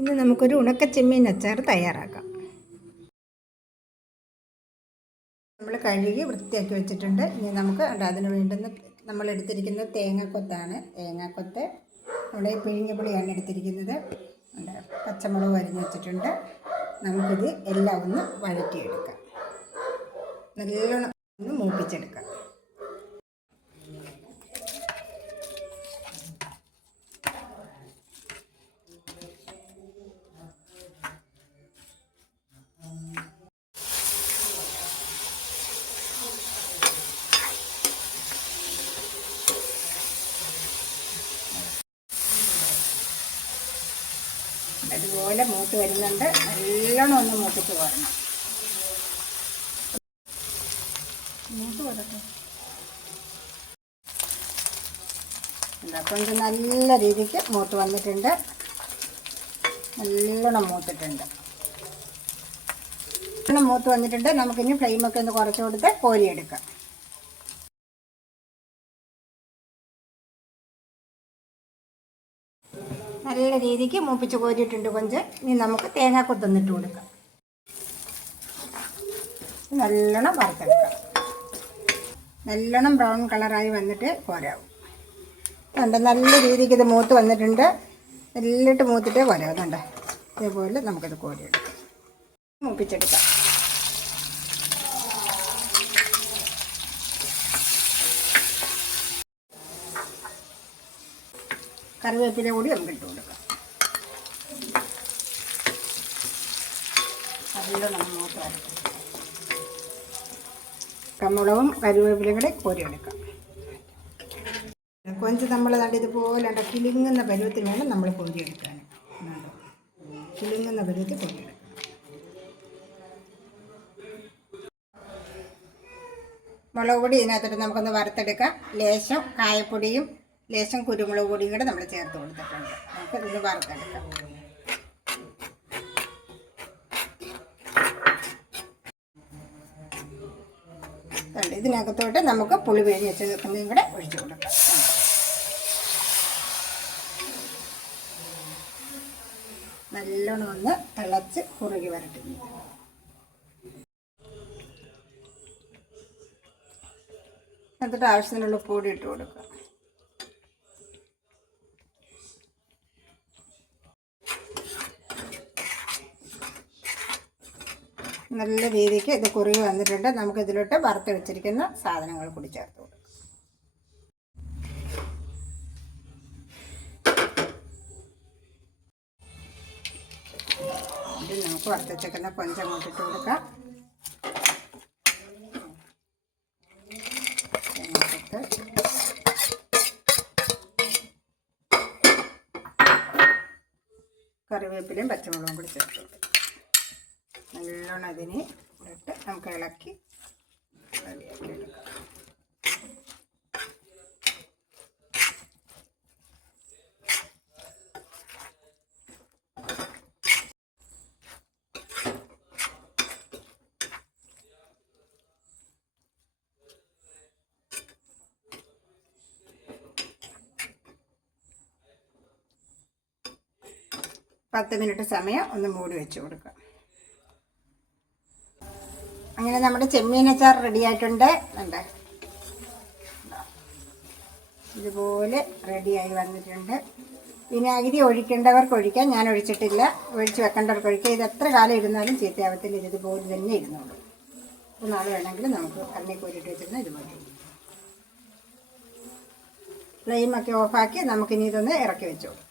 ഇന്ന് നമുക്കൊരു ഉണക്കച്ചെമ്മീൻ അച്ചാർ തയ്യാറാക്കാം. നമ്മൾ കഴുകി വൃത്തിയാക്കി വെച്ചിട്ടുണ്ട്. ഇനി നമുക്ക് അതിന് വേണ്ടുന്ന നമ്മൾ എടുത്തിരിക്കുന്നത് തേങ്ങാക്കൊത്താണ്. തേങ്ങാക്കൊത്ത് നമ്മുടെ പിഴിഞ്ഞ പുളിയാണ് എടുത്തിരിക്കുന്നത്. പച്ചമുളക് അരിഞ്ഞ് വെച്ചിട്ടുണ്ട്. നമുക്കിത് എല്ലാം ഒന്ന് വഴറ്റിയെടുക്കാം. നല്ലോണം ഒന്ന് മൂപ്പിച്ചെടുക്കാം. അതുപോലെ മൂത്ത് വരുന്നുണ്ട്. നല്ലോണം ഒന്ന് മൂപ്പിച്ച് പോരണം. മൂത്ത് കൊടുക്കും. അപ്പം നല്ല രീതിക്ക് മൂത്ത് വന്നിട്ടുണ്ട്. നല്ലോണം മൂത്തിട്ടുണ്ട്. മൂത്ത് വന്നിട്ടുണ്ട്. നമുക്കിനി ഫ്ലെയിമൊക്കെ ഒന്ന് കുറച്ച് കൊടുത്ത് കോരിയെടുക്കാം. നല്ല രീതിക്ക് മൂപ്പിച്ച് കോരിയിട്ടുണ്ട് കൊഞ്ച്. ഇനി നമുക്ക് തേങ്ങാക്കൊത്തൊന്നിട്ട് കൊടുക്കാം. നല്ലോണം വറുത്തെടുക്കാം. നല്ലോണം ബ്രൗൺ കളറായി വന്നിട്ട് കോരാവും. കണ്ട നല്ല രീതിക്ക് ഇത് മൂത്ത് വന്നിട്ടുണ്ട്. നല്ലിട്ട് മൂത്തിട്ടേ കോരാവുന്നുണ്ട്. ഇതേപോലെ നമുക്കിത് കോരിയെടുക്കാം. മൂപ്പിച്ചെടുക്കാം. കറിവേപ്പില കൂടി നമുക്ക് ഇട്ട് കൊടുക്കാം. നല്ലോണം മൂത്ത് വരട്ടെ. കമുളകും കറിവേപ്പിലയും കൂടെ കോരിയെടുക്കാം. കൊഞ്ച് നമ്മൾ ഇതുപോലെ കിലുങ്ങുന്ന പരുവത്തിന് വേണം നമ്മൾ കോരിയെടുക്കാൻ. കിലുങ്ങുന്ന പരുവത്തിൽ കോരിയെടുക്കാം. മുളക് പൊടി ഇതിനകത്തിട്ട് നമുക്കൊന്ന് വറുത്തെടുക്കാം. ലേശം കായപ്പൊടിയും ലേശം കുരുമുളക് പൊടിയും കൂടെ നമ്മൾ ചേർത്ത് കൊടുത്തിട്ടുണ്ട്. നമുക്ക് ഇതിന് വറുത്തെടുക്കാം. ഇതിനകത്തോട്ട് നമുക്ക് പുളി പിഴിഞ്ഞ് വെച്ചതും കൂടെ ഒഴിച്ചു കൊടുക്കാം. നല്ലോണം ഒന്ന് തിളച്ച് കുറുകി വരട്ടെ. എന്നിട്ട് ആവശ്യത്തിനുള്ള പൊടി ഇട്ട് കൊടുക്കുക. നല്ല രീതിക്ക് ഇത് കുറുകി വന്നിട്ടുണ്ട്. നമുക്ക് ഇതിലോട്ട് വറുത്ത് വെച്ചിരിക്കുന്ന സാധനങ്ങൾ കൂടി ചേർത്ത് കൊടുക്കാം. ഇത് നമുക്ക് വറുത്ത് വെച്ചേക്കുന്ന കൊഞ്ച് അങ്ങോട്ടിട്ട് കൊടുക്കാം. കറിവേപ്പിലയും പച്ചമുളകും കൂടി ചേർത്ത് കൊടുക്കാം. നല്ലോണം അതിനെ ഇട്ട് നമുക്ക് ഇളക്കി റെഡിയാക്കി എടുക്കാം. പത്ത് മിനിറ്റ് സമയം ഒന്ന് മൂടി വെച്ച് കൊടുക്കാം. അങ്ങനെ നമ്മുടെ ചെമ്മീൻ അച്ചാർ റെഡി ആയിട്ടുണ്ട്. ഇതുപോലെ റെഡിയായി വന്നിട്ടുണ്ട്. വിനാഗിരി ഒഴിക്കേണ്ടവർക്ക് ഒഴിക്കാം. ഞാൻ ഒഴിച്ചിട്ടില്ല. ഒഴിച്ച് വെക്കേണ്ടവർക്ക് ഒഴിക്കാം. ഇത് എത്ര കാലം ഇരുന്നാലും ചീത്തയാവത്തില്ല. ഇതുപോലെ തന്നെ ഇരുന്നുള്ളൂ. അപ്പോൾ നാളെ വേണമെങ്കിൽ നമുക്ക് കണ്ണി കോരിട്ട് വെച്ചിരുന്നാൽ ഇതുപോലെ. ഫ്ലെയിമൊക്കെ ഓഫാക്കി നമുക്കിനി ഇതൊന്ന് ഇറക്കി വെച്ചോളൂ.